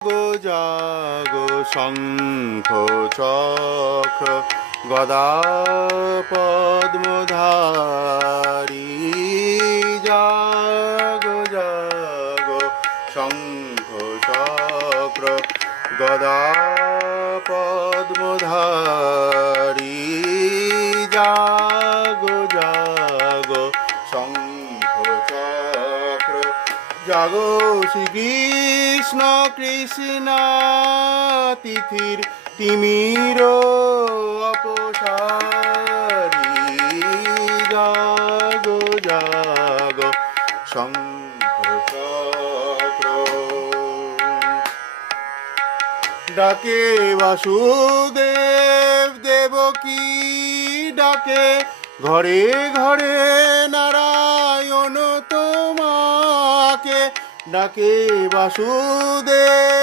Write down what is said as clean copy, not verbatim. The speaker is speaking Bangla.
গো জাগো শঙ্খ চক্র গদা পদ্মধারী জাগো জাগো শঙ্খ চক্র গদা পদ্মধারী জাগো জাগো শঙ্খ চক্র জাগো শ্রীকৃষ্ণ কৃষ্ণা তিথির তিমির অপসারী জাগো জাগো শঙ্খ চক্র ডাকে বাসুদেব দেবকী ডাকে ঘরে ঘরে নারায়ণ তোমাকে ডাকে বাসুদেব